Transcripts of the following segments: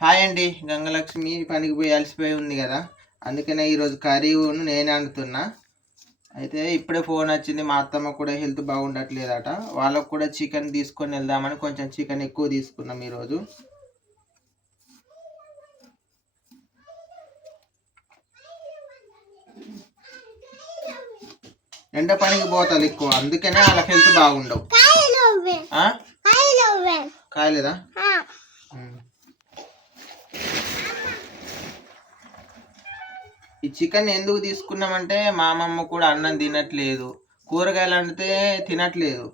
Hi అండి. గంగలక్ష్మి పనికి పోయి అలసిపోయి ఉంది కదా, అందుకనే ఈరోజు కర్రీ నేనే వండుతున్నా. అయితే ఇప్పుడే ఫోన్ వచ్చింది, మా అత్తమ్మ కూడా హెల్త్ బాగుండట్లేదట. వాళ్ళకు కూడా చికెన్ తీసుకొని వెళ్దామని కొంచెం చికెన్ ఎక్కువ తీసుకున్నాం ఈరోజు. ఎండ పనికి పోతారు ఎక్కువ, అందుకనే వాళ్ళ హెల్త్ బాగుండవు. కాయలేదా? ఈ చికెన్ ఎందుకు తీసుకున్నామంటే మా అమ్మమ్మ కూడా అన్నం తినట్లేదు, కూరగాయలు వండితే తినట్లేదు.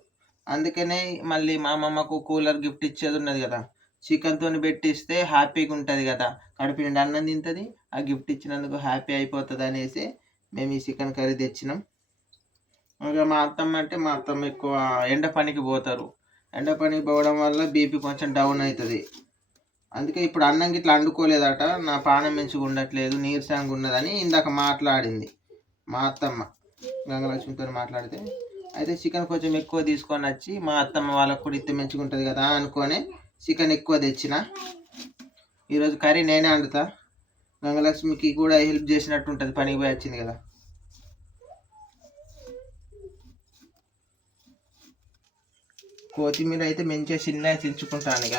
అందుకనే మళ్ళీ మా అమ్మమ్మకు కూలర్ గిఫ్ట్ ఇచ్చేది ఉన్నది కదా, చికెన్తో పెట్టిస్తే హ్యాపీగా ఉంటుంది కదా, కడుపు నిండా అన్నం తింటుంది. ఆ గిఫ్ట్ ఇచ్చినందుకు హ్యాపీ అయిపోతుంది అనేసి మేము ఈ చికెన్ కర్రీ తెచ్చినాం. ఇంకా మా అత్తమ్మ ఎక్కువ ఎండ పనికి పోతారు. ఎండ పనికి పోవడం వల్ల బీపీ కొంచెం డౌన్ అవుతుంది. అందుకే ఇప్పుడు అన్నం గిట్లా వండుకోలేదట, నా పానం మంచిగా ఉండట్లేదు, నీరసంగా ఉన్నదని ఇందాక మాట్లాడింది మా అత్తమ్మ. గంగలక్ష్మితో మాట్లాడితే అయితే చికెన్ కొంచెం ఎక్కువ తీసుకొని వచ్చి మా అత్తమ్మ వాళ్ళకు కూడా ఇస్తే మంచిగా ఉంటుంది కదా అనుకొని చికెన్ ఎక్కువ తెచ్చిన. ఈరోజు కర్రీ నేనే వండుతా. గంగలక్ష్మికి కూడా హెల్ప్ చేసినట్టు ఉంటుంది, పనికి పోయి వచ్చింది కదా. కొత్తిమీర అయితే మంచిగా చిన్నగా చించుకుంటాను. ఇక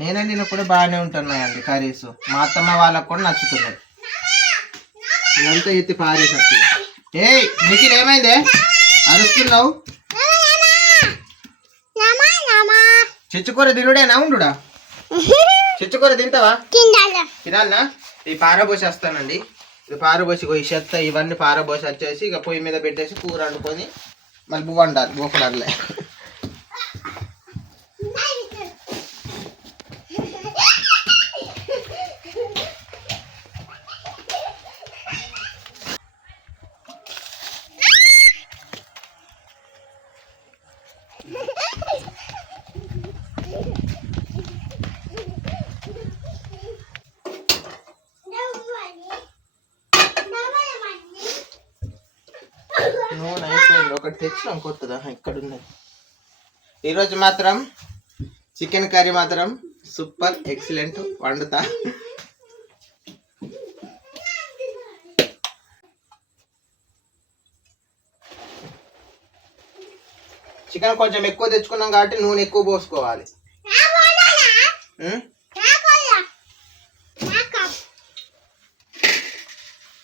నేను కూడా బాగానే ఉంటున్నాయండి కర్రీస్, మా అత్తమ్మ వాళ్ళకు కూడా నచ్చుతున్నాయి. ఇదంతా ఎత్తి పారేసచ్చు. నీకు ఏమైందే అరుస్తున్నావు? చిచ్చుకూర తినుడేనా ఉండుడా? చిచ్చుకూర తింటావా? తినాలనా? ఈ పారబోసి వస్తానండి. ఇది పారబోసి ఈ చెత్త ఇవన్నీ పారబోసి వచ్చేసి ఇక పొయ్యి మీద పెట్టేసి కూర వండుకొని మళ్ళీ బువ్వ వండాలి, బువ్వకూడలే. నూనె అయిపోయింది, ఒకటి తెచ్చినాం కొత్తదా, ఇక్కడ ఉన్నది. ఈరోజు మాత్రం చికెన్ కర్రీ మాత్రం సూపర్ ఎక్సలెంట్ వండుతా. చికెన్ కొంచెం ఎక్కువ తెచ్చుకున్నాం కాబట్టి నూనె ఎక్కువ పోసుకోవాలి.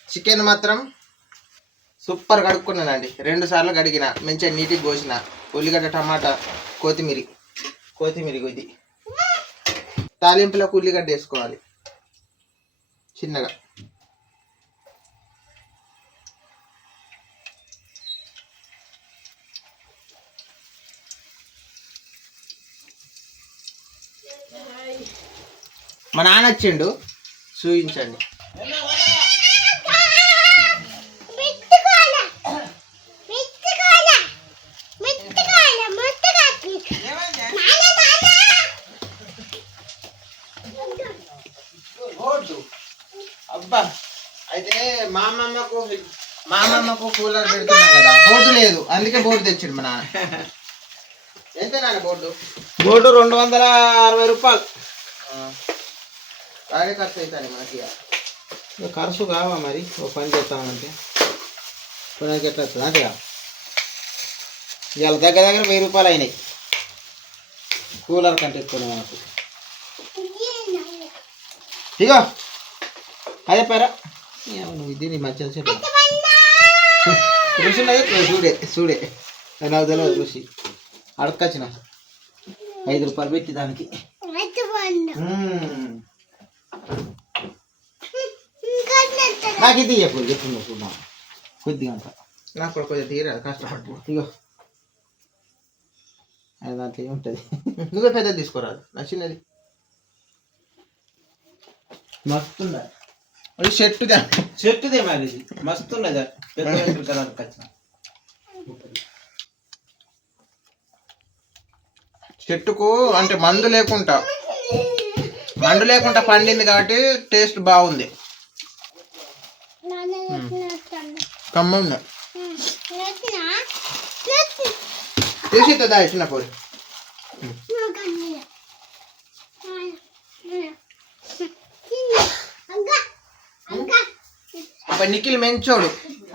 చికెన్ మాత్రం సూపర్ కడుక్కున్నానండి, 2 సార్లు కడిగిన, మంచిగా నీటికి కోసిన, ఉల్లిగడ్డ టమాటా కొత్తిమీర ఇది తాలింపులకు ఉల్లిగడ్డ వేసుకోవాలి చిన్నగా. మా నాన్న వచ్చిండు, చూపించండి. అబ్బా, అయితే మా అమ్మమ్మకు కూలర్ పెడుతున్నాం కదా, బోర్డు లేదు, అందుకే బోర్డు తెచ్చిండు మా నాన్న. ఎంత నాన్న బోర్డు? 260 రూపాయలు. బాగా ఖర్చు అవుతాను మనకి. ఖర్చు కావా మరి, ఓ పని చేస్తామంటే కొనకి ఎట్లా వస్తుంది అంతేగా. ఇవాళ దగ్గర 1000 రూపాయలు అయినాయి కూలర్ కంటే ఎక్కువ మనకు. ఇగో అదే పేరా నువ్వు ఇది నీ మంచిగా రుచి చూడే నాకు తెలియదు రుచి. అడకొచ్చిన 5 రూపాయలు పెట్టి దానికి. నాకు ఇది చెప్పు చెప్తున్నా కొద్దిగా అంత, నాకు కూడా కొద్దిగా తీరాలి, కష్టపడి. ఇగో దాంట్లో ఏముంటుంది. నువ్వే పెద్దది తీసుకోరాదు, నచ్చినది. మస్తుందా అది చెట్టుదే మరి, మస్తున్నది. చెట్టుకు అంటే మందు లేకుండా పండింది కాబట్టి టేస్ట్ బాగుంది. కమ్మ తీసి చిన్న పోయి నిఖిల్ మెంచోడు.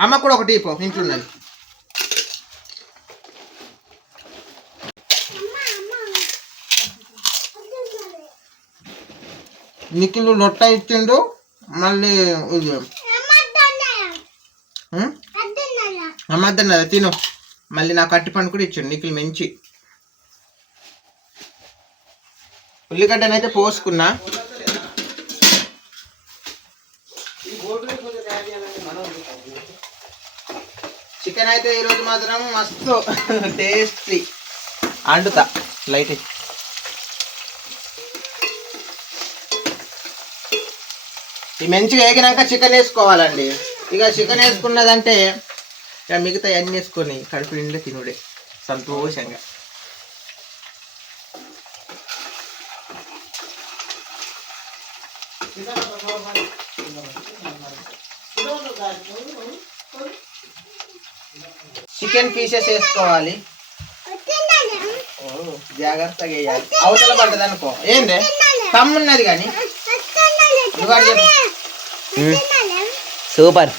అమ్మ కూడా ఒకటి ఇపో ఇంట్లో ఉన్నది. నిఖిల్ లొట్ట ఇచ్చిండు. మళ్ళీ ఇది అమ్మద్దన్నదా తిను. మళ్ళీ నాకు అట్టి పండు కూడా ఇచ్చాడు నిఖిల్ మంచి. ఉల్లిగడ్డనైతే పోసుకున్నా. చికెన్ అయితే ఈరోజు మాత్రం మస్తు టేస్టీ అండుతా. లైట్ ఈ మంచిగా వేగినాక చికెన్ వేసుకోవాలండి. ఇక చికెన్ వేసుకున్నదంటే ఇక మిగతా అన్నీ వేసుకొని కడుపు నిండా తినుడే సంతోషంగా. చికెన్ పీసెస్ వేసుకోవాలి. జాగ్రత్తగా వేయాలి. అవతల పడ్డది అనుకో. ఏందే కమ్మున్నది కానీ సూపర్.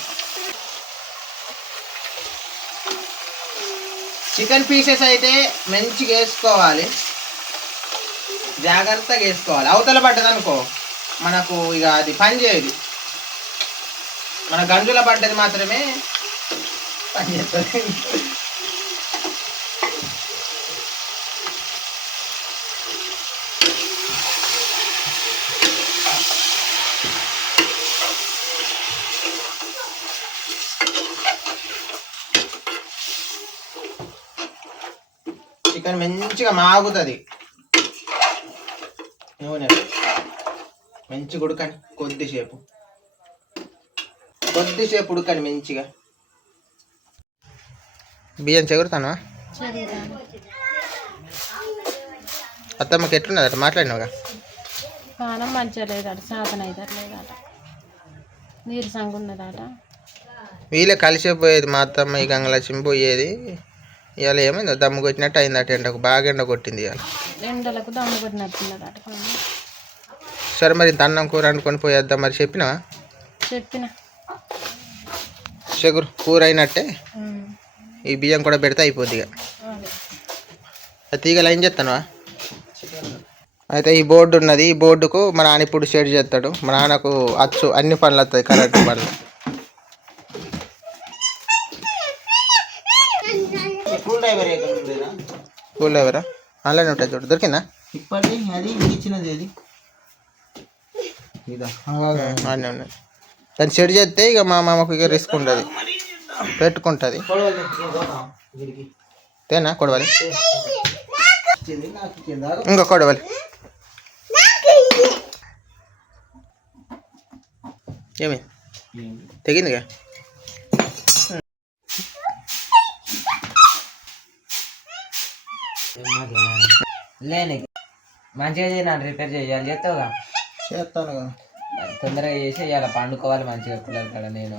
చికెన్ పీసెస్ అయితే మంచిగా వేసుకోవాలి. జాగ్రత్తగా వేసుకోవాలి. అవతల పడ్డది అనుకో మనకు ఇక అది పని చేయదు. మన గంజుల పడ్డది మాత్రమే పని చేస్తుంది. చికెన్ మంచిగా మాగుతుంది. నూనె మంచిగా ఉడకని కొద్దిసేపు ఉడకని మంచిగా. బియ్యం చెగురుతానా? అత్తమ్మకి ఎట్లున్నదట? మాట్లాడినావుగా. పానం మంచిగా లేదట, శాతం అవుతారు లేదట, నీరు సంగున్నదట. వీళ్ళే కలిసిపోయేది. మా అత్తమ్మ ఈ గంగలక్ష్మి పోయేది. ఇవాళ ఏమైందో దమ్ము కొట్టినట్టు అయిందట. ఎండకు బాగా ఎండ కొట్టింది ఇవాళ. ఎండలకు దమ్ము కొట్టినట్టున్నదట. సరే మరి ఇంత అన్నం కూర వండుకొని పోయేద్దాం. మరి చెప్పినావా? చెప్పిన షుగర్ కూర అయినట్టే ఈ బియ్యం కూడా పెడితే అయిపోద్ది. ఇక అది తీగలు ఏం చేస్తానువా? అయితే ఈ బోర్డు ఉన్నది. ఈ బోర్డుకు మా నాన్న ఇప్పుడు షేడ్ చేస్తాడు. మా నాన్నకు అచ్చు అన్ని పనులు వస్తాయి, కరెంట్ పనులు. కూల్ డ్రైవరా? ఆన్లైన్ ఉంటుంది చూడు. దొరికిందా? ఇప్పటి అది ఇచ్చినది. అది అన్నీ ఉన్నాయి. దాన్ని షెడ్ చేస్తే ఇక మా మామకు ఇక రిస్క్ ఉంటుంది, పెట్టుకుంటుంది. తేనా కొడవాలి? ఇంకా కొడవాలి. ఏమి తెగిందిగా? లేని మంచిగా చేయను, రిపేర్ చేయాలి. చేస్తావుగా? చేస్తాను కదా. తొందరగా చేసి ఇవాళ పండుకోవాలి మంచిగా పిల్లల కాడ. నేను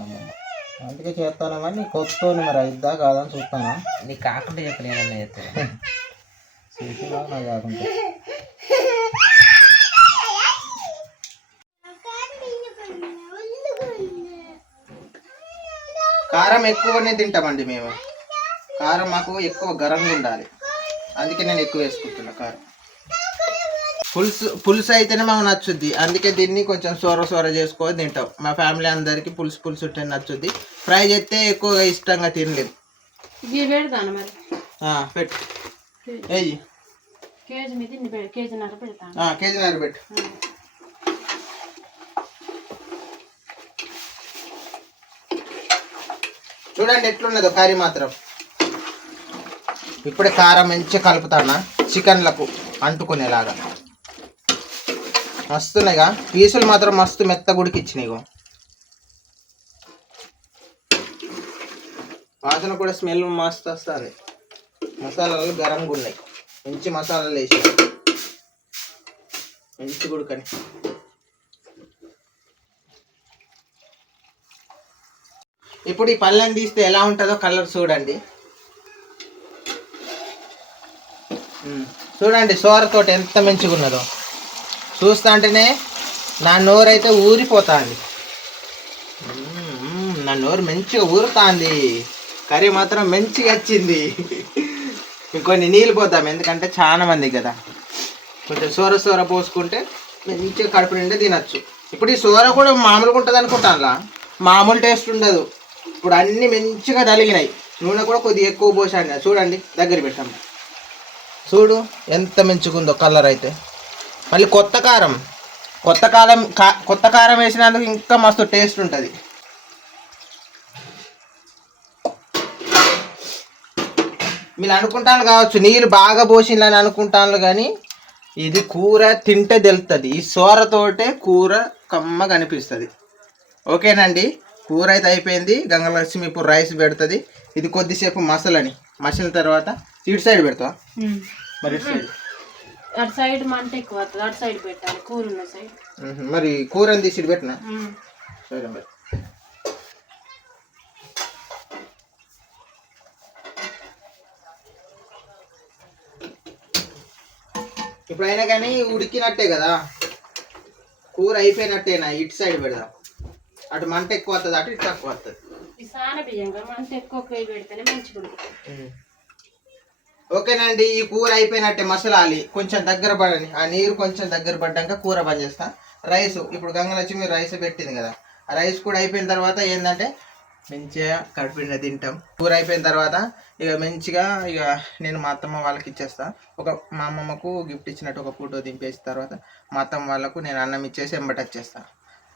అందుకే చేస్తాను కానీ కొత్త మరి అయిద్దా కాదని చూస్తాను. నీకు కాకుండా చెప్పి నేనన్నా చేస్తాను. నాకు కాకుండా కారం ఎక్కువనే తింటామండి మేము. కారం మాకు ఎక్కువ గరంగా ఉండాలి, అందుకే నేను ఎక్కువ వేసుకుంటున్నా కారం. పులుసు అయితేనే మాకు నచ్చుద్ది, అందుకే దీన్ని కొంచెం సోర చేసుకొని తింటాం. మా ఫ్యామిలీ అందరికీ పులుసు ఉంటే నచ్చుద్ది. ఫ్రై చేస్తే ఎక్కువగా ఇష్టంగా తినలేదు. పెట్టు. కేజీన్నర పెట్టు. చూడండి ఎట్లున్నదో కర్రీ మాత్రం. ఇప్పుడే కారం మంచిగా కలుపుతానా చికెన్లకు అంటుకునేలాగా. మస్తున్నాయిగా పీసులు మాత్రం మస్తు మెత్త గుడికిచ్చినాయి. వాసన కూడా స్మెల్ మస్తు వస్తుంది. మసాలాలు గరంగా ఉన్నాయి, మంచి మసాలాలు వేసి మంచి గుడికని. ఇప్పుడు ఈ పళ్ళని తీస్తే ఎలా ఉంటుందో కలర్ చూడండి. చూడండి సోరతోటి ఎంత మంచిగా ఉన్నదో. చూస్తా అంటేనే నా నోరైతే ఊరిపోతా అండి. నా నోరు మంచిగా ఊరుతాంది. కర్రీ మాత్రం మంచిగా వచ్చింది. ఇంకొన్ని నీళ్ళు పోతాం, ఎందుకంటే చాలా మంది కదా. కొంచెం సోర పోసుకుంటే మంచిగా కడుపు నిండా తినచ్చు. ఇప్పుడు ఈ సోర కూడా మామూలుగా ఉంటుంది అనుకుంటానులా, మామూలు టేస్ట్ ఉండదు. ఇప్పుడు అన్నీ మంచిగా నలిగినాయి. నూనె కూడా కొద్దిగా ఎక్కువ పోసాను. చూడండి, దగ్గర పెట్టాము. చూడు ఎంత మంచిగుందో కలర్ అయితే. మళ్ళీ కొత్త కారం వేసినందుకు ఇంకా మస్తు టేస్ట్ ఉంటుంది. మీరు అనుకుంటాను కావచ్చు నీళ్ళు బాగా పోసిందని అనుకుంటాను, కానీ ఇది కూర తింటే తెలుస్తుంది. ఈ సోరతోటే కూర కమ్మగా అనిపిస్తుంది. ఓకేనండి, కూర అయితే అయిపోయింది. గంగలక్ష్మి ఇప్పుడు రైస్ పెడుతుంది. ఇది కొద్దిసేపు మసలిన తర్వాత ఇటు సైడ్ పెడతావా? మరి ఇటు సైడ్, అటు సైడ్ మంట ఎక్కువ వస్తుంది, అటు సైడ్ పెట్టాలి కూర ఉన్న సైడ్. మరి కూరని తీసి ఇటు పెట్టినా? సరే మరి. ఇప్పుడైనా కానీ ఉడికినట్టే కదా, కూర అయిపోయినట్టేనా. ఇటు సైడ్ పెడదాం. అటు మంట ఎక్కువ వస్తుంది, అటు ఇటు తక్కువ వస్తుంది. ఈ సాన బియ్యంగా మంట ఎక్కువ పెడితేనే మంచిగా ఉడుకుతుంది. ఓకేనండి, ఈ కూర అయిపోయినట్టే. మసలాలి, కొంచెం దగ్గర పడని. ఆ నీరు కొంచెం దగ్గర పడ్డాక కూర బంద్ చేస్తా. రైస్ ఇప్పుడు గంగలక్ష్మి రైస్ పెట్టింది కదా, ఆ రైస్ కూడా అయిపోయిన తర్వాత ఏంటంటే మంచిగా కడుపునిండా తింటాం. కూర అయిపోయిన తర్వాత ఇక మంచిగా నేను మా అత్తమ్మ వాళ్ళకి ఇచ్చేస్తా. మా అమ్మమ్మకు గిఫ్ట్ ఇచ్చినట్టు ఒక ఫోటో దింపేసిన తర్వాత మా అత్తమ్మ వాళ్ళకు నేను అన్నం ఇచ్చేసి ఎంబట వచ్చేస్తా.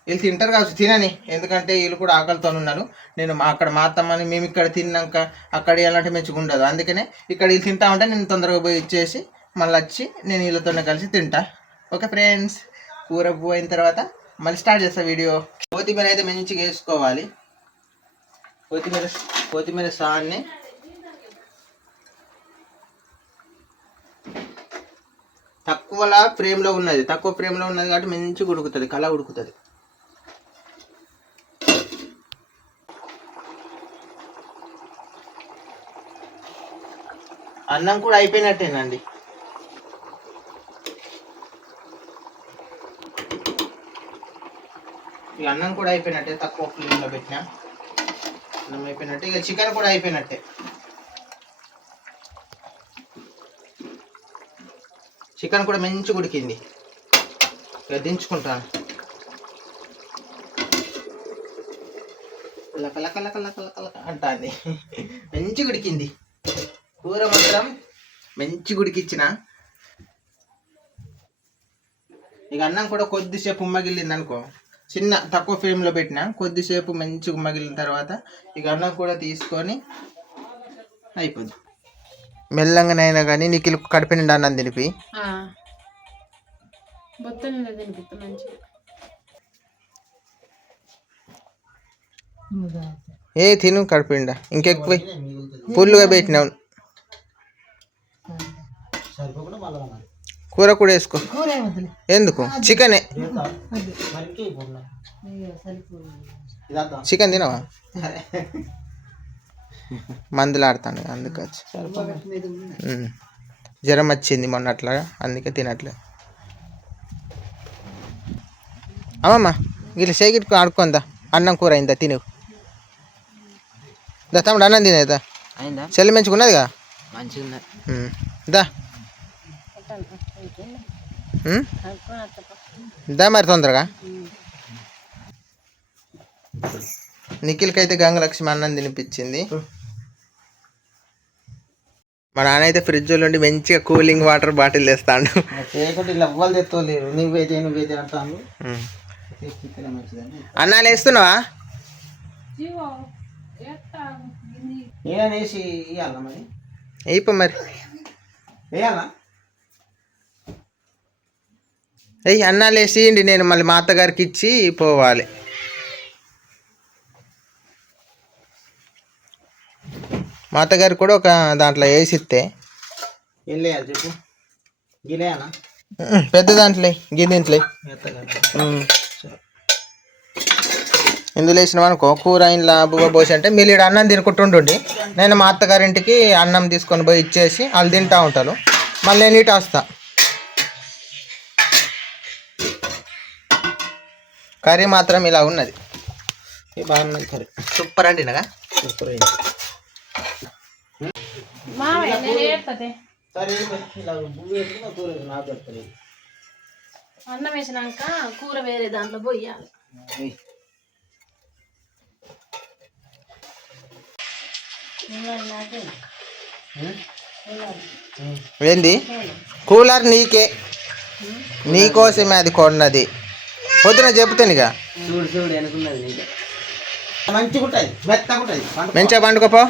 వీళ్ళు తింటారు కావచ్చు, తినని, ఎందుకంటే వీళ్ళు కూడా ఆకలితో ఉన్నారు. నేను అక్కడ మా అత్తమ్మని మేము ఇక్కడ తిన్నాక అక్కడ వెళ్ళాలంటే మంచిగా ఉండదు. అందుకనే ఇక్కడ వీళ్ళు తింటా ఉంటే నేను తొందరగా పోయి ఇచ్చేసి మళ్ళీ వచ్చి నేను వీళ్ళతోనే కలిసి తింటా. ఓకే ఫ్రెండ్స్, కూర పోయిన తర్వాత మళ్ళీ స్టార్ట్ చేస్తా వీడియో. కొత్తిమీర అయితే మంచిగా వేసుకోవాలి. కొత్తిమీర సాన్ని తక్కువ ఫ్రేమ్లో ఉన్నది కాబట్టి మంచిగా ఉడుకుతుంది, కళ ఉడుకుతుంది. అన్నం కూడా అయిపోయినట్టేనండి. ఇక అన్నం కూడా అయిపోయినట్టే, తక్కువ ఫ్లేమ్లో పెట్టినా అన్నం అయిపోయినట్టే. ఇక చికెన్ కూడా అయిపోయినట్టే. చికెన్ కూడా మంచిగా ఉడికింది. ఇక దించుకుంటాను. అంటాంది. మంచిగా ఉడికింది కూర మాత్రం, మంచిగా ఉడికిచ్చిన. ఇక అన్నం కూడా కొద్దిసేపు ఉమ్మగిలింది అనుకో, తక్కువ ఫ్లేమ్లో పెట్టిన, కొద్దిసేపు మంచిగా ఉమ్మగిలిన తర్వాత ఇక అన్నం కూడా తీసుకొని అయిపోద్ది. మెల్లంగానైనా కానీ నీకు కడుపు నిండా అన్నం తినిపి. తిను కడుపు నిండా. ఇంకెక్కువ పుల్లుగా పెట్టినావు. కూర కూడా వేసుకో. ఎందుకు? చికెనే. చికెన్ తినవా? మందులు ఆడతాను అందుకు వచ్చి జ్వరం వచ్చింది మొన్నట్లాగా, అందుకే తినట్లే. అమ్మమ్మ ఇట్లా చేకిట్టు ఆడుకుందా. అన్నం కూర అయిందా? తిను దా తమ్ముడు, అన్నం తినేదా? చెల్లి మంచిగున్నదిగా? దా దా మరి తొందరగా. నిఖిల్కి అయితే గంగలక్ష్మి అన్నం తినిపించింది. మా నాన్న అయితే ఫ్రిడ్జ్ నుండి మంచిగా కూలింగ్ వాటర్ బాటిల్ తెస్తాడు. అన్నాలు వేస్తున్నావా? వేయిపో మరి. అన్నాలు వేసియండి, నేను మళ్ళీ మా అత్తగారికి ఇచ్చి పోవాలి. మా అత్తగారికి కూడా ఒక దాంట్లో వేసిస్తే. ఏం లేయాలి చెప్పు? గిలేనా? పెద్ద దాంట్లో గిన్నెంట్లో ఇందులో వేసినాం అనుకో, కూర ఇంట్లో బువ్వ పోసి అంటే మీరు ఇక్కడ అన్నం తినుకుంటుండండి. నేను మా అత్తగారింటికి అన్నం తీసుకొని పోయి ఇచ్చేసి వాళ్ళు తింటూ ఉంటారు. మళ్ళీ నేను ఇటు వస్తా. కర్రీ మాత్రం ఇలా ఉన్నది. బాగున్నది కర్రీ. సూపర్ అండినగా. సూపర్ అయింది. మామయ్య నేను ఏడుతుంది సరే ఇలా పువ్వు వేసుకున్న కూర నాకు చెప్తాను. అన్నం వేసినాక కూర వేరే దాంట్లో పోయాలి. ఏంది కూలర్ నీకే, నీకోసమే అది కొన్నది. పొద్దున చెప్తానుగా. చూడు చూడు అనుకున్నది నీకే. మంచిగా ఉంటుంది, మెత్తగా ఉంటుంది. మంచిగా పండుకోపో.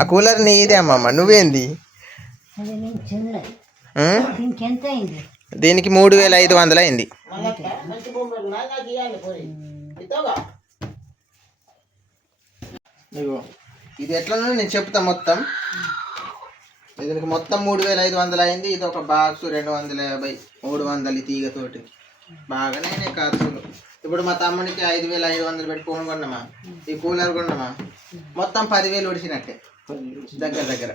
ఆ కూలర్ నీదే అమ్మమ్మ, నువ్వేంది? దీనికి 3500 అయింది. ఇది ఎట్లనో నేను చెప్తా మొత్తం. దీనికి మొత్తం 3500 అయింది. ఇది ఒక బాక్స్ 250, 300 తీగతోటి. బాగానే ఖర్చులు. ఇప్పుడు మా తమ్మునికి 5500 పెట్టి ఫోన్ కొన్నామా, ఈ కూలర్ కొన్నామా, మొత్తం 10,000 ఒడిచినట్టే దగ్గర దగ్గర.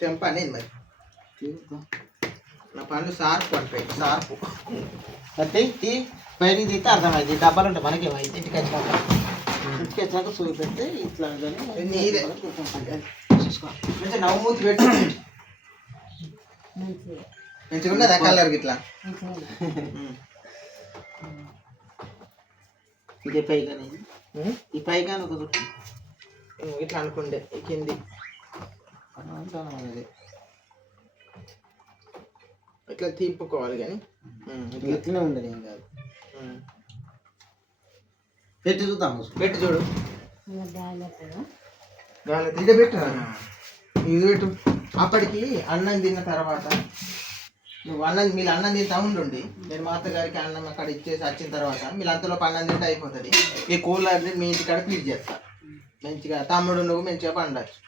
తెంపనేది మరి నా పనులు షార్ప్ అంటాయి. షార్ప్ అంటే టీ బయటికి తీస్తే అర్థమైంది. డబ్బాలు ఉంటాయి మనకేమైంది. ఇంటికి వచ్చినాక సూయి పెడితే ఇట్లా నీరే మంచిగా నవ్వుమూతి పెట్టి మంచిగా ఉన్నదా కలర్ ఇట్లా. ఇదే పైగానే ఈ పైగానే ఒక చుట్టూ ఇట్లా అనుకుంటే ఈ కింది ఇట్లా తీపుకోవాలి కానీ ఇట్లనే ఉండదు, ఏం కాదు. పెట్టి చూద్దాం, పెట్టి చూడు. ఇది పెట్టు, ఇది పెట్టు. అప్పటికి అన్నం తిన్న తర్వాత నువ్వు మీరు అన్నం తింటా ఉండండి. నేను మా అత్తగారికి అన్నం అక్కడ ఇచ్చేసి వచ్చిన తర్వాత మీరు అంతలోపు అన్నం తింటే అయిపోతుంది. ఈ కూలర్ని మీ ఇంటికాడ ఫీడ్ చేస్తా. మంచిగా తమ్ముడు నువ్వు మంచిగా పండచ్చు.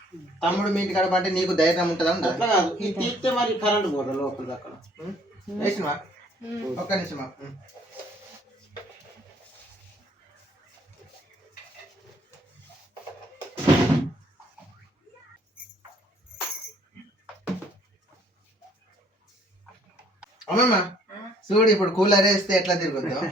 తమ్ముడు మీ ఇంటికాడ పంటే నీకు ధైర్యం ఉంటుందా? అట్లా కాదు, ఇది తీస్తే మరి కరెంట్ పోదు లోపలికి. అక్కడ వేసినవా? ఒక్క నిమిషమా. అమ్మమ్మ చూడు, ఇప్పుడు కూలర్ వేస్తే ఎట్లా తిరుగుద్దాం.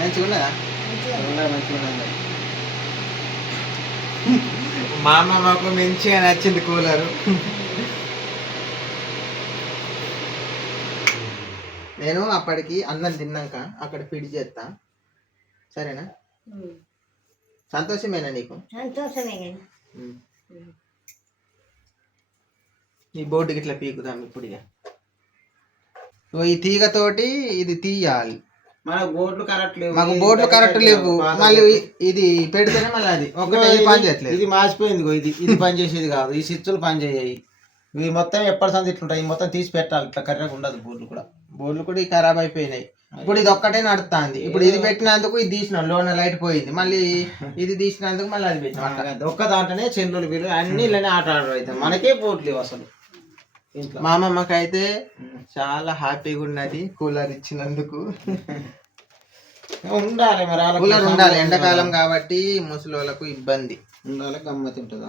మంచిగా ఉన్నదా? మంచిగా ఉన్నది. మా అమ్మమ్మకు మంచిగా నచ్చింది కూలరు. నేను అప్పటికి అన్నం తిన్నాక అక్కడ పిడి చేస్తా, సరేనా? సంతోషమేనా నీకు? సంతోషమే. ఈ బోర్డుకి ఇట్లా పీకుదాం ఇప్పుడు. ఇక ఈ తీగతోటి ఇది తీయాలి. మనకు బోర్డులు కరెక్ట్ లేవు, మాకు బోర్డులు కరెక్ట్ లేవు. మళ్ళీ ఇది పెడితేనే మళ్ళీ అది ఒకటే పని చేయట్లేదు. ఇది మార్చిపోయింది. ఇది పని చేసేది కాదు, ఈ స్విచ్లు పని చేయాయి. ఇవి మొత్తం ఎప్పటి సంది ఇట్లుంటాయి, మొత్తం తీసి పెట్టాలి. ఇట్లా కరెక్ట్గా ఉండదు. బోర్డులు కూడా ఖరాబ్ అయిపోయినాయి. ఇప్పుడు ఇది ఒక్కటే నడుస్తుంది. ఇప్పుడు ఇది పెట్టినందుకు ఇది తీసినాం, లోన లైట్ పోయింది. మళ్ళీ ఇది తీసినందుకు మళ్ళీ అది పెట్టినాం. ఒక్క దాంట్లోనే చెల్లులు వీళ్ళు అన్ని ఇలానే ఆట ఆడరు. అయితే మనకే బోర్డు లేవు అసలు. మా అమ్మమ్మకి అయితే చాలా హ్యాపీగా ఉన్నది కూలర్ ఇచ్చినందుకు. ఉండాలి మరి, కూలర్ ఉండాలి. ఎండాకాలం కాబట్టి ముసలోళ్ళకు ఇబ్బంది ఉండాలి, గమ్మతి ఉంటుంది.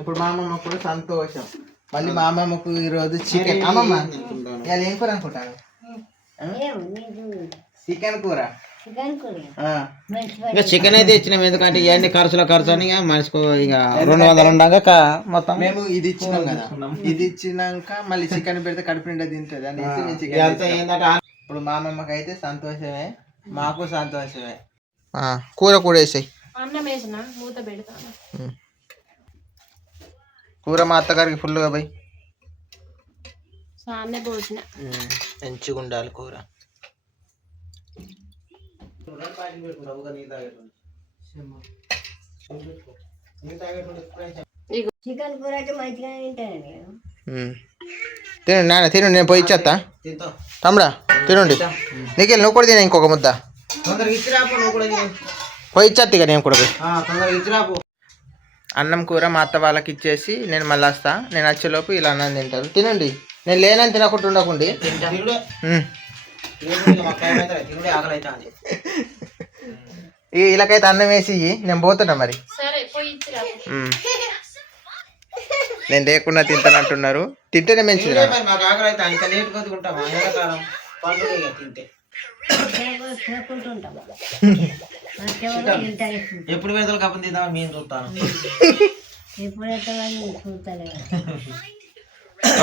ఇప్పుడు మా అమ్మమ్మ కూడా సంతోషం. మళ్ళీ మా అమ్మమ్మకు ఈరోజు చికెన్. అమ్మమ్మ ఇవాళ ఏం కూర అనుకుంటాను? చికెన్ కూర. ఇంకా చికెన్ అయితే ఇచ్చినాం, ఎందుకంటే ఇవన్నీ ఖర్చు అని మనిషికి ఇక 200 ఉండగా మొత్తం మేము ఇది ఇచ్చినాం కదా. ఇది ఇచ్చినాక మళ్ళీ చికెన్ పెడితే కడుపు నిండా తింటది అనేసి ఏంటంటే ఇప్పుడు మా అమ్మమ్మకి అయితే సంతోషమే, మాకు సంతోషమే. కూర కూడా వేసాయి. అన్నం వేసిన మూత పెడతాను. కూర మా అత్తగారికి ఫుల్గా పోయి సాన్నే పోసిన. మంచిగా ఉండాలి కూర. చికెన్ కూర అయితే మంచిగా తింటాను. తినండి నాన్న, తినండి. నేను పోయి ఇచ్చేస్తా. తమ్ముడా తినండి. నీకెళ్ళి నువ్వు కూడా తిన ఇంకొక ముద్ద తొందరగా ఇచ్చిరాపు, నువ్వు కూడా పోయి ఇచ్చేస్తా. ఇక నేను కూడా పోయి తొందరగా ఇచ్చిరాపు. అన్నం కూర మా అత్త వాళ్ళకి ఇచ్చేసి నేను మళ్ళీ వస్తా. నేను వచ్చేలోపు ఇలా అన్నం తింటారు. తినండి, నేను లేనని తినకుండా ఉండకండి. తినుడే ఆకలి అవుతుంది. వీళ్ళకైతే అన్నం వేసి నేను పోతున్నా మరి. సరే పోయి ఇచ్చిరా. నేను లేకుండా తింటానంటున్నారు. తింటేనే మంచిది. మరి మాకు ఆకలి అయితే ఇంత లేట్ కొద్దుకుంటామా? ఎండాకాలం పండుగ ఇక తింటే తినకుంటుంటాం ఎప్పుడు పెడతారు కప్పని తిందామా మేము చూస్తాను. ఎప్పుడైతే చూస్తలే.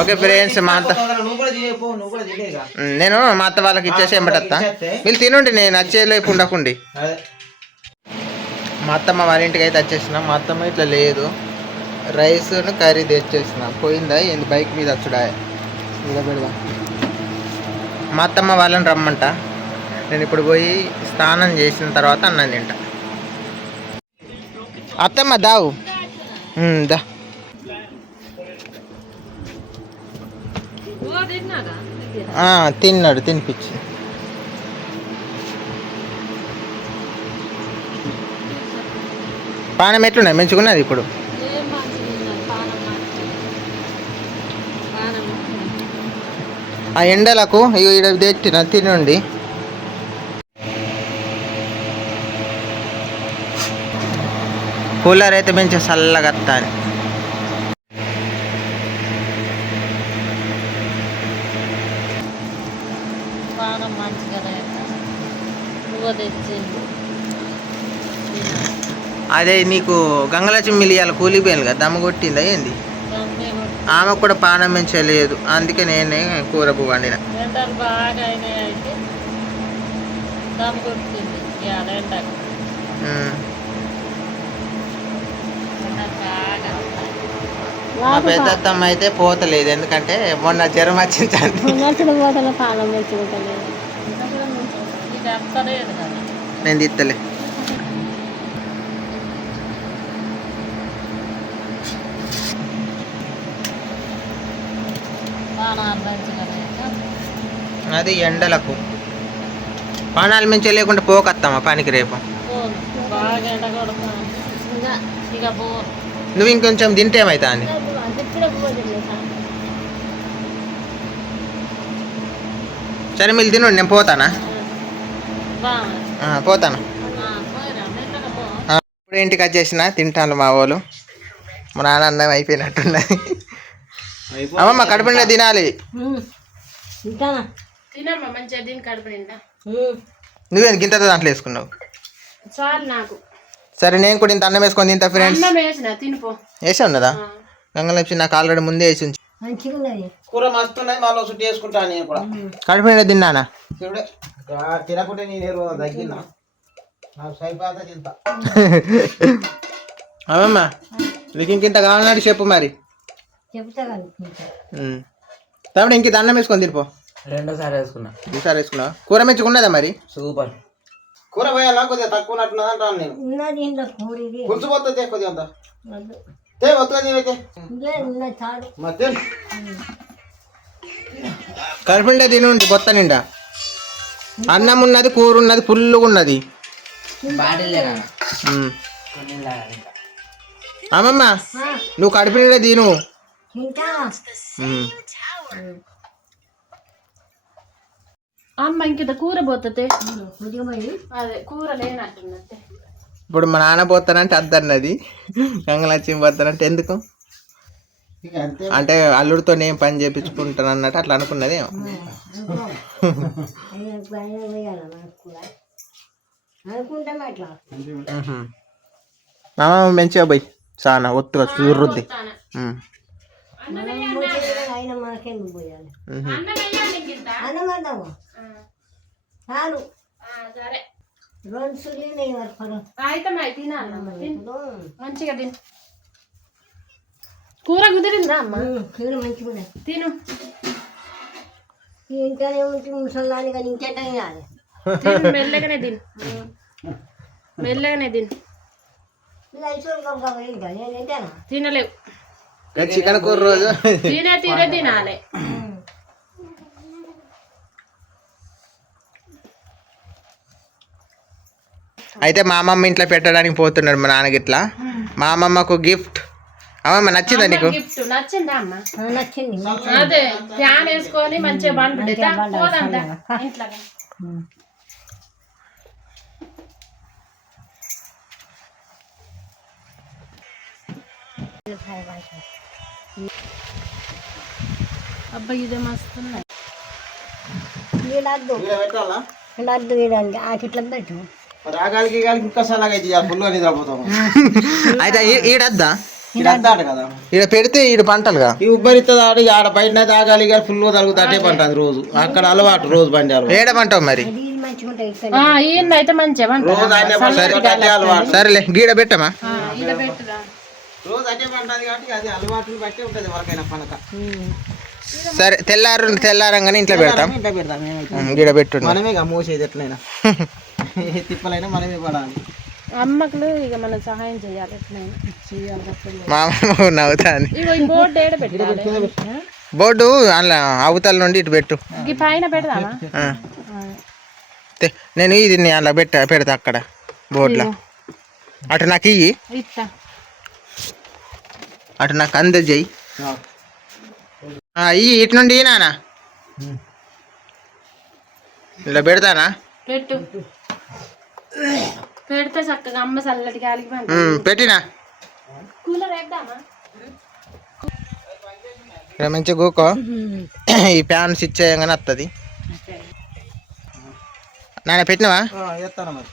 ఓకే ఫ్రెండ్స్, మా అత్త నువ్వు కూడా తినేపో, నువ్వు కూడా తినేగా. నేను మా అత్త వాళ్ళకి ఇచ్చేసి ఎంబటత్తా. వీళ్ళు తినండి, నేను వచ్చేలోపు ఉండకుండి. అదే మా అత్తమ్మ వాళ్ళ ఇంటికి అయితే వచ్చేసిన. మా అత్తమ్మ ఇట్లా లేదు, రైస్ను కర్రీ తెచ్చేసిన. పోయిందా ఏంది బైక్ మీద వచ్చుడా? ఇలా పెడదా. మా అత్తమ్మ వాళ్ళని రమ్మంట. నేను ఇప్పుడు పోయి స్నానం చేసిన తర్వాత అన్నం తింటా. అత్తమ్మ దావు దా. తిన్నాడు, తినిపించి. పానం ఎట్లున్నది? మంచిగున్నది ఇప్పుడు. ఆ ఎండలకు ఈడ తెచ్చిన తినండి. కూలర్ అయితే మంచిగా చల్లగా వస్తాను. అదే నీకు గంగలక్ష్మి మిలియాల కూలిపోయాను కదా, దమ్మ కొట్టిందా ఏంది? ఆమె కూడా పానం మంచిగా లేదు, అందుకే నేనే కూర పువ్వు వండిన. మా పెద్దత్తమ్మ అయితే పోతలేదు, ఎందుకంటే మొన్న జ్వరం వచ్చింది. నేను తిత్తలే. అది ఎండలకు పానాలు మంచిగా లేకుండా పోకత్తామా పనికి రేపు. నువ్వు ఇంకొంచెం తింటే ఏమైతా అని. సరే మీరు తినండి, నేను పోతానా? పోతాను. ఇప్పుడు ఇంటికి వచ్చేసిన, తింటాను. మా వాళ్ళు మా నాన్న అన్నం అయిపోయినట్టున్నది. అమ్మమ్మ కడుపు నిండా తినాలి. నువ్వేం గింత దాంట్లో వేసుకున్నావు? సరే నేను కూడా ఇంత అన్నం వేసుకొని తింటా ఫ్రెండ్స్. వేసా ఉన్నదా? గంగలక్ష్మి నాకు ఆల్రెడీ ముందే వేసి ఉంచి. కూర మస్తున్నది, మళ్ళీ చుట్టూ వేసుకుంటాను నేను కూడా. కడుపు నిండా తిన్నానా? తినకుంటే నేను తగ్గినా నాకు సరిపోతా తింటా. అమ్మమ్మ నీకు ఇంకింత కావాలన్నాడు చెప్పు మరి. తమ్ముడు ఇంక అన్నం వేసుకొని తినిపో. రెండోసారి వేసుకున్నా. ఈసారి వేసుకున్నావా? కూర మంచిగా ఉన్నదా మరి? సూపర్. కూర పోయాలా కొద్దిగా తక్కువ ఉన్నట్టున్నది అంటాను నేను. పులుసుపోతుంది కొద్దిగా అంత కడుపు నిండా తినండి, బొత్త నిండా అన్నం ఉన్నది, కూర ఉన్నది, ఫుల్గా ఉన్నది. అమ్మమ్మ నువ్వు కడుపు నిండా తిను. అమ్మ ఇంకింత కూర పోతుంది. అదే కూర లేనట్టున్నట్టే. ఇప్పుడు మా నాన్న పోతానంటే అద్దన్నది, గంగలక్ష్మి పోతానంటే ఎందుకు అంటే అల్లుడితో నేను పని చేయించుకుంటాను అన్నట్టు అట్లా అనుకున్నది. మంచిగా పోయి చాలా ఒత్తుగా చూరుద్ది. మంచిగా తిను. కూర కుదిరిందా అమ్మ? తిను. ఇంట్లోనే ఉంటే ముసలాన్ని కానీ ఇంకేట కాదు. మెల్లగానే తిను, మెల్లగానే తిను. తినలేవు. చికెన్ కూర రోజు తినే తీరే తినాలి. అయితే మా అమ్మమ్మ ఇంట్లో పెట్టడానికి పోతున్నాడు మా నాన్నకి. ఇట్లా మా అమ్మమ్మకు గిఫ్ట్. అమ్మమ్మ నచ్చిందా నీకు? గిఫ్ట్ నచ్చిందా అమ్మ? నచ్చింది అదే ఫ్యాన్ వేసుకొని మంచిగా బండు ఇంట్లో అబ్బా ఇదే మస్తున్నాయి. వీడద్దు పెట్టాలా వీడద్దు వీడండి ఆ కిట్ల పెట్టు రాగాలికి ఇంకా సలాగా అయితే ఫుల్గా నిద్రపోతాము. అయితే ఈడద్దా? ఇదంతాడు కదా ఈడ పెడితే ఈడ పంటలుగా ఈ ఉబ్బరిస్తుంది ఆడ ఆడ బయట తాగాలి కానీ ఫుల్గా తరుగుతా అటే పంట అది రోజు అక్కడ అలవాటు రోజు బండి అలవాటు. ఏడ పంటావు మరి? ఇది మంచిగా ఉంటాయి ఈయన అయితే మంచిగా రోజు అటే పంట అటే అలవాటు. సరేలే గీడ పెట్టమా? ఇలా పెట్టుదా. రోజు అటే పంటది కాబట్టి అది అలవాటుని బట్టి ఉంటుంది ఎవరికైనా పనక. సరే తెల్లారంగానే ఇంట్లో పెడతాం. ఇంట్లో పెడతాం మేమైతే. గీడ పెట్టు. మనమే ఇక మోసేది ఎట్లయినా ఏ తిప్పలైనా మనమే పడాలి. అమ్మకులు ఇక మనం సహాయం చేయాలి ఎట్లయినా చేయాలి. మా అమ్మ నవ్వుతా అని. ఇగో ఈ బోర్డు ఏడ పెట్టాలి? బోర్డు అలా అవతల నుండి ఇటు పెట్టు. ఈ పైన పెడదామా? ఆ. నేను ఇది అలా పెడతా అక్కడ బోర్డులో. అటు నాకు ఇయ్యి, ఇస్తా. అటు నాకు అందజేయి. ఇయ్యి ఇటు నుండి నానా ఇలా పెడతానా? పెట్టు. పెడితే చక్కగా అమ్మ చల్లటి గాలికి పెట్టినా కూలర్ వేద్దామా? ఇక్కడ మంచిగా కూకో. ఈ ఫ్యాన్ స్విచ్ చేయగానే వస్తుంది. నాన్న పెట్టినవా? ఎత్తాను మరి.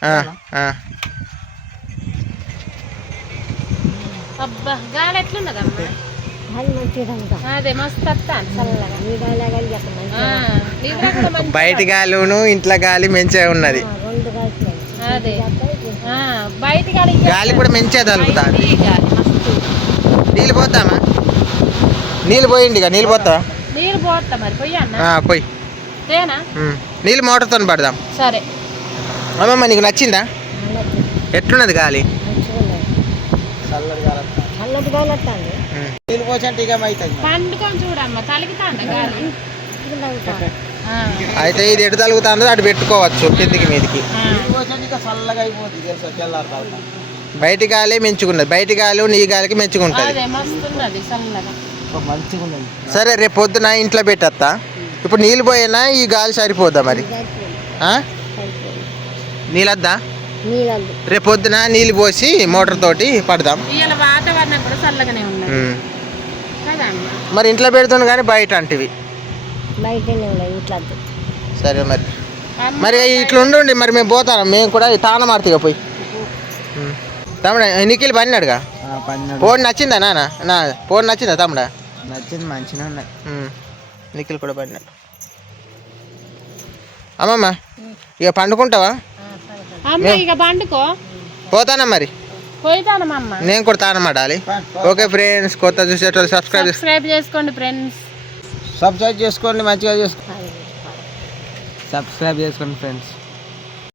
అబ్బా గాలి ఎట్లున్నదమ్మా? అది మంచిగా అదే మస్తు వస్తాను చల్లగా. నిద్ర కూడా మంచి. బయట గాలిను ఇంట్లో గాలి మంచిగా ఉన్నది. రెండు కలిసి అదే బయట గాలి గాలి కూడా మంచిగా తగులుతుంది. ఈ గాలి మస్తు. నీళ్ళు పోతామా? నీళ్ళు పోయింది ఇక. నీళ్ళు పోతావా? నీళ్ళు పోతా మరి పొయ్యన్నా పోయి. తేనా? నీళ్ళు మోటార్తో పడదాం. సరే. అమ్మమ్మ నీకు నచ్చిందా? ఎట్లున్నది గాలి? మంచిగా ఉన్నాయి చల్లటి గాలి వస్తుంది. చల్లటి గాలి వస్తుంది నీళ్ళు పోసంటే ఇక అవుతుంది. పండుకొని చూడమ్మా తలిగితాండ గాలి. అయితే ఇది ఎటు తలుగుతుందో అటు పెట్టుకోవచ్చు కిందికి మీదికి. నీళ్ళు పోసంటే ఇక చల్లగా అయిపోతుంది తెలుసా తెల్లారు తర్వాత. బయటి గాలి మెంచుకున్నది. బయటి గాలి నీ గాలికి మెంచుకుంటుంది. అదే మస్తున్నది చల్లగా. మంచిగా ఉన్నది. సరే రేపు పొద్దున ఇంట్లో పెట్టేస్తా. ఇప్పుడు నీళ్ళు పోయినా ఈ గాలి సరిపోద్దా మరి? నీళ్ళద్దా? నీళ్ళు రేపు పొద్దున నీళ్ళు పోసి మోటార్ తోటి పడదాం. ఇవాళ వాతావరణం కూడా చల్లగానే ఉన్నది కదా అమ్మ? మరి ఇంట్లో పెడుతుంది కానీ బయట అంటివి. బయటనే ఉన్నాయి ఇంట్లో సరే మరి ఇట్లా ఉండి మరి మేము పోతాం. మేము కూడా తానం ఆడుతుగా పోయి. తమ్ముడా నిఖిల్ పడినాడుగా. ఫోన్ నచ్చిందా నాన్న? ఫోన్ నచ్చిందా తమ్ముడా? నచ్చింది మంచిగా ఉన్నాయి. నిఖిల్ కూడా పడినాడు. అమ్మమ్మ ఇక పండుకుంటావా? అమ్మ ఇక పండుకో. పోతానా మరి? పోయితానమ్మ. నేను కూడా తానం ఆడాలి. ఓకే ఫ్రెండ్స్, కొత్త చూసేటోళ్ళు సబ్స్క్రైబ్ చేసుకోండి ఫ్రెండ్స్. సబ్స్క్రైబ్ చేసుకోండి మంచిగా చేసుకోండి. సబ్స్క్రైబ్ చేసుకోండి ఫ్రెండ్స్.